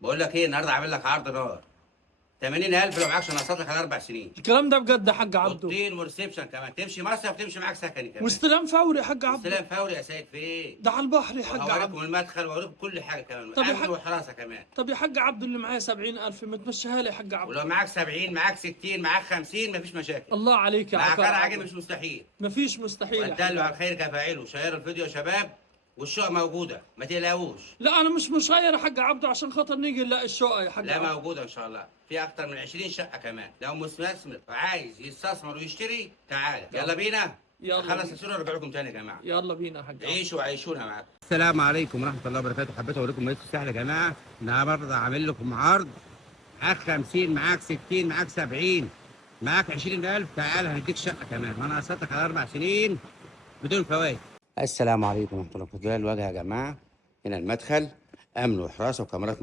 بقول لك ايه، النهارده عامل لك عرض نار. 80,000 لو معكش نقسط لك على 4 سنين. الكلام ده بجد يا حاج عبده؟ اوضتين وريسبشن كمان، تمشي مصيف وتمشي معاك سكني كمان. واستلام فوري يا حاج عبده؟ استلام فوري يا سيد. فين؟ ده على البحر يا حاج وهوريكم عبده. المدخل وهوريكم كل حاجه كمان، طب يا امن حاج، وحراسه كمان. طب يا حاج عبده اللي معايا 70,000 ما تمشيها لي يا حاج عبده؟ ولو معاك 70 معاك 60 معاك 50 مفيش مشاكل. الله عليك يا معاك عكار انا عاجب عبده. مش مستحيل. مفيش مستحيل يا حاج واتدلوا على عبده. الخير كفاعله، شيروا الفيديو يا شباب والشقه موجوده ما تقلقوش. لا انا مش مشاير يا حاج عبده عشان خاطر نيجي نلاقي الشقه يا حاج لا عبده. موجوده ان شاء الله، في اكتر من 20 شقه كمان. لو مستثمر وعايز يستثمر ويشتري تعالى يلا بينا. يلا خلص بينا. الصوره وارجع لكم تاني يا جماعه. يلا بينا يا حاج عبده. عيشوا وعيشونا معاكم. السلام عليكم ورحمه الله وبركاته. حبيت اوريكم مدينه الساحل يا جماعه. النهارده عامل لكم عرض، معاك 50 معاك 60 معاك 70 معاك 20,000 تعال هنديك شقه كمان وانا قسطتك على 4 سنين بدون فوائد. السلام عليكم ورحمه الله وبركاته. الواجهه يا جماعه، هنا المدخل، امن وحراسه وكاميرات